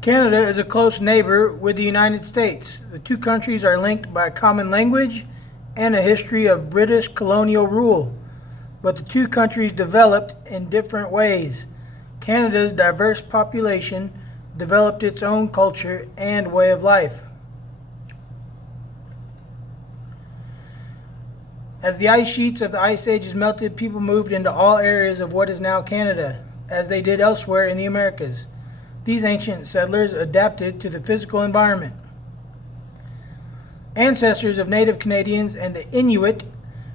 Canada is a close neighbor with the United States. The two countries are linked by a common language and a history of British colonial rule, but the two countries developed in different ways. Canada's diverse population developed its own culture and way of life. As the ice sheets of the ice ages melted, people moved into all areas of what is now Canada, as they did elsewhere in the Americas. These ancient settlers adapted to the physical environment. Ancestors of native Canadians and the Inuit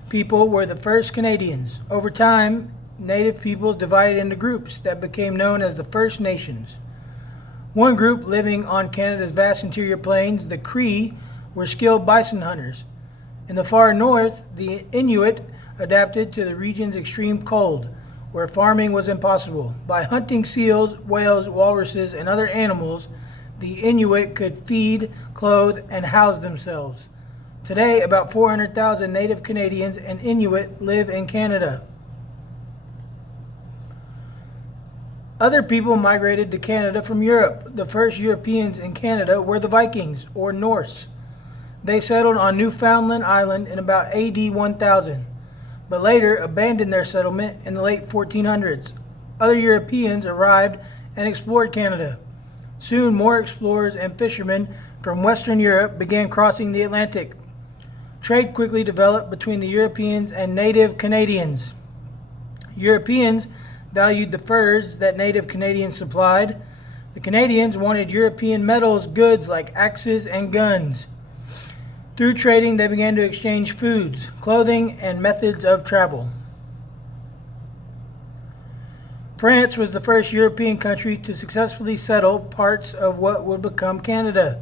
people were the first Canadians. Over time, native peoples divided into groups that became known as the First Nations. One group living on Canada's vast interior plains, the Cree, were skilled bison hunters. In the far north, the Inuit adapted to the region's extreme cold, where farming was impossible. By hunting seals, whales, walruses, and other animals, the Inuit could feed, clothe, and house themselves. Today, about 400,000 native Canadians and Inuit live in Canada. Other people migrated to Canada from Europe. The first Europeans in Canada were the Vikings, or Norse. They settled on Newfoundland Island in about AD 1000, but later abandoned their settlement in the late 1400s. Other Europeans arrived and explored Canada. Soon, more explorers and fishermen from Western Europe began crossing the Atlantic. Trade quickly developed between the Europeans and native Canadians. Europeans valued the furs that native Canadians supplied. The Canadians wanted European metals, goods like axes and guns. Through trading, they began to exchange foods, clothing, and methods of travel. France was the first European country to successfully settle parts of what would become Canada.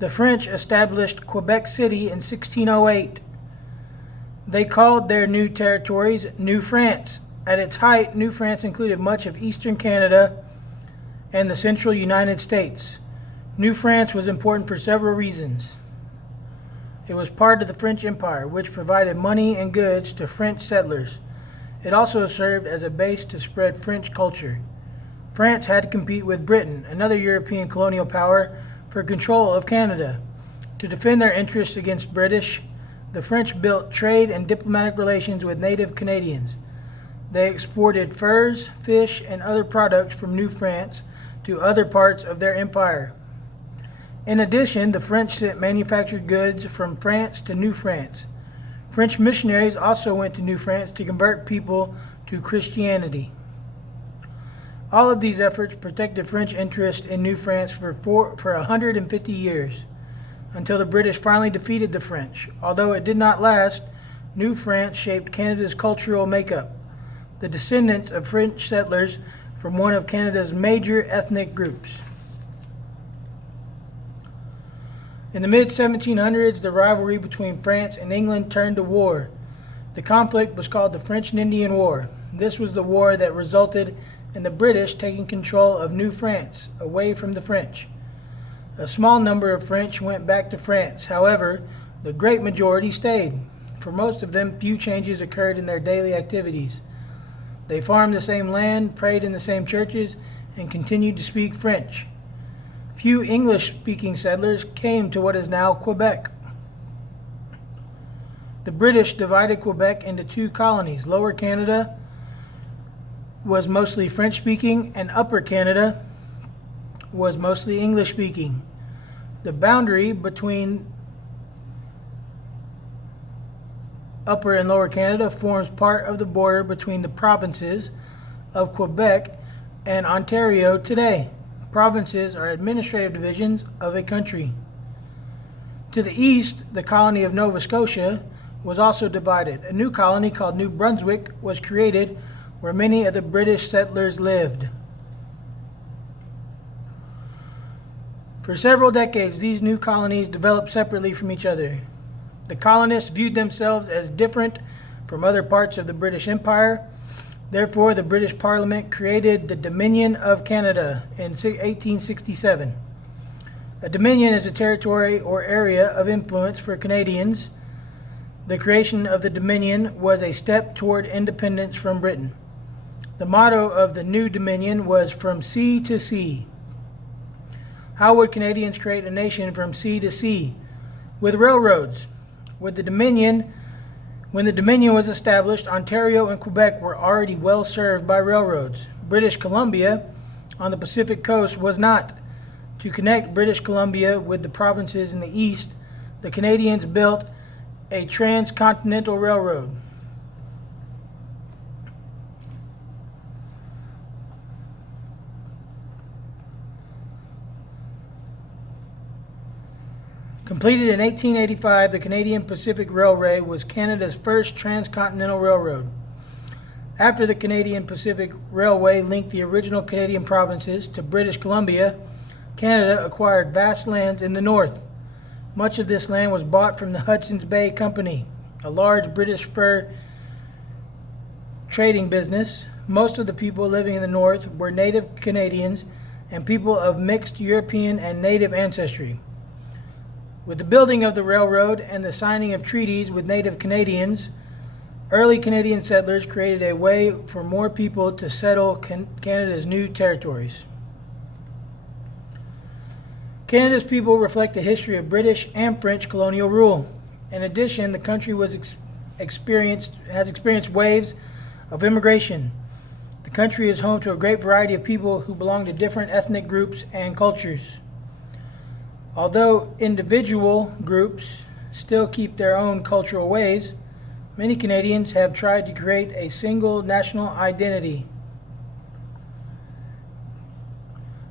The French established Quebec City in 1608. They called their new territories New France. At its height, New France included much of eastern Canada and the central United States. New France was important for several reasons. It was part of the French Empire, which provided money and goods to French settlers. It also served as a base to spread French culture. France had to compete with Britain, another European colonial power, for control of Canada. To defend their interests against British, the French built trade and diplomatic relations with native Canadians. They exported furs, fish, and other products from New France to other parts of their empire. In addition, the French sent manufactured goods from France to New France. French missionaries also went to New France to convert people to Christianity. All of these efforts protected French interest in New France for 150 years, until the British finally defeated the French. Although it did not last, New France shaped Canada's cultural makeup. The descendants of French settlers from one of Canada's major ethnic groups. In the mid-1700s, the rivalry between France and England turned to war. The conflict was called the French and Indian War. This was the war that resulted in the British taking control of New France, away from the French. A small number of French went back to France. However, the great majority stayed. For most of them, few changes occurred in their daily activities. They farmed the same land, prayed in the same churches, and continued to speak French. Few English-speaking settlers came to what is now Quebec. The British divided Quebec into two colonies. Lower Canada was mostly French-speaking, and Upper Canada was mostly English-speaking. The boundary between Upper and Lower Canada forms part of the border between the provinces of Quebec and Ontario today. Provinces are administrative divisions of a country. To the east, the colony of Nova Scotia was also divided. A new colony called New Brunswick was created, where many of the British settlers lived. For several decades, these new colonies developed separately from each other. The colonists viewed themselves as different from other parts of the British Empire. Therefore, the British Parliament created the Dominion of Canada in 1867. A dominion is a territory or area of influence for Canadians. The creation of the Dominion was a step toward independence from Britain. The motto of the new Dominion was "From Sea to Sea." How would Canadians create a nation from sea to sea? With railroads. When the Dominion was established, Ontario and Quebec were already well served by railroads. British Columbia on the Pacific coast was not. To connect British Columbia with the provinces in the east, the Canadians built a transcontinental railroad. Completed in 1885, the Canadian Pacific Railway was Canada's first transcontinental railroad. After the Canadian Pacific Railway linked the original Canadian provinces to British Columbia, Canada acquired vast lands in the north. Much of this land was bought from the Hudson's Bay Company, a large British fur trading business. Most of the people living in the north were native Canadians and people of mixed European and native ancestry. With the building of the railroad and the signing of treaties with native Canadians, early Canadian settlers created a way for more people to settle Canada's new territories. Canada's people reflect a history of British and French colonial rule. In addition, the country has experienced waves of immigration. The country is home to a great variety of people who belong to different ethnic groups and cultures. Although individual groups still keep their own cultural ways, many Canadians have tried to create a single national identity.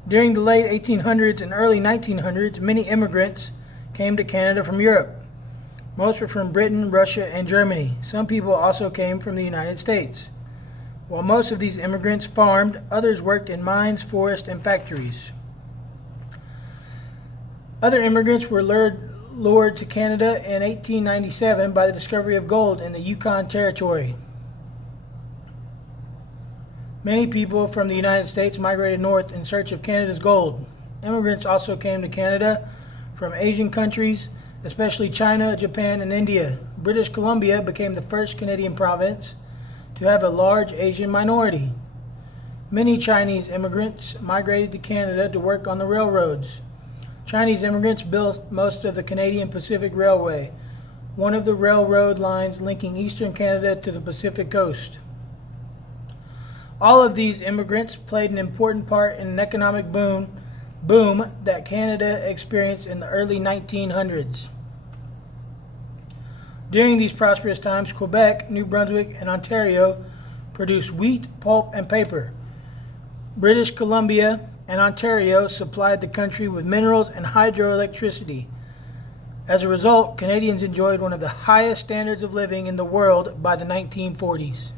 During the late 1800s and early 1900s, many immigrants came to Canada from Europe. Most were from Britain, Russia, and Germany. Some people also came from the United States. While most of these immigrants farmed, others worked in mines, forests, and factories. Other immigrants were lured to Canada in 1897 by the discovery of gold in the Yukon Territory. Many people from the United States migrated north in search of Canada's gold. Immigrants also came to Canada from Asian countries, especially China, Japan, and India. British Columbia became the first Canadian province to have a large Asian minority. Many Chinese immigrants migrated to Canada to work on the railroads. Chinese immigrants built most of the Canadian Pacific Railway, one of the railroad lines linking eastern Canada to the Pacific coast. All of these immigrants played an important part in an economic boom that Canada experienced in the early 1900s. During these prosperous times, Quebec, New Brunswick, and Ontario produced wheat, pulp, and paper. British Columbia and Ontario supplied the country with minerals and hydroelectricity. As a result, Canadians enjoyed one of the highest standards of living in the world by the 1940s.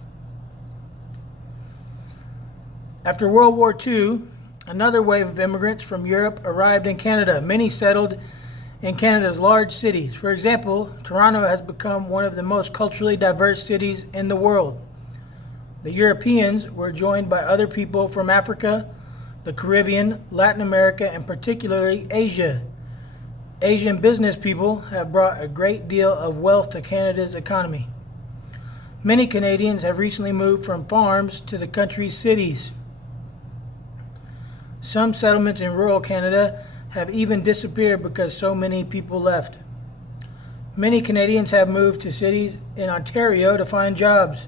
After World War II, another wave of immigrants from Europe arrived in Canada. Many settled in Canada's large cities. For example, Toronto has become one of the most culturally diverse cities in the world. The Europeans were joined by other people from Africa, the Caribbean, Latin America, and particularly Asia. Asian business people have brought a great deal of wealth to Canada's economy. Many Canadians have recently moved from farms to the country's cities. Some settlements in rural Canada have even disappeared because so many people left. Many Canadians have moved to cities in Ontario to find jobs.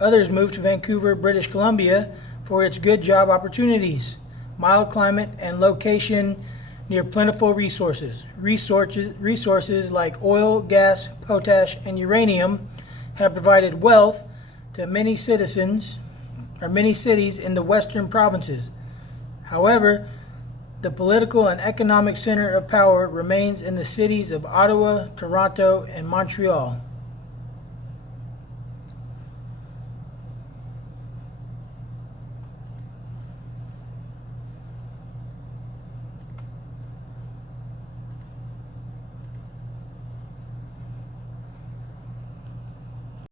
Others moved to Vancouver, British Columbia for its good job opportunities, mild climate, and location near plentiful resources. Resources like oil, gas, potash, and uranium have provided wealth to many cities in the western provinces. However, the political and economic center of power remains in the cities of Ottawa, Toronto, and Montreal.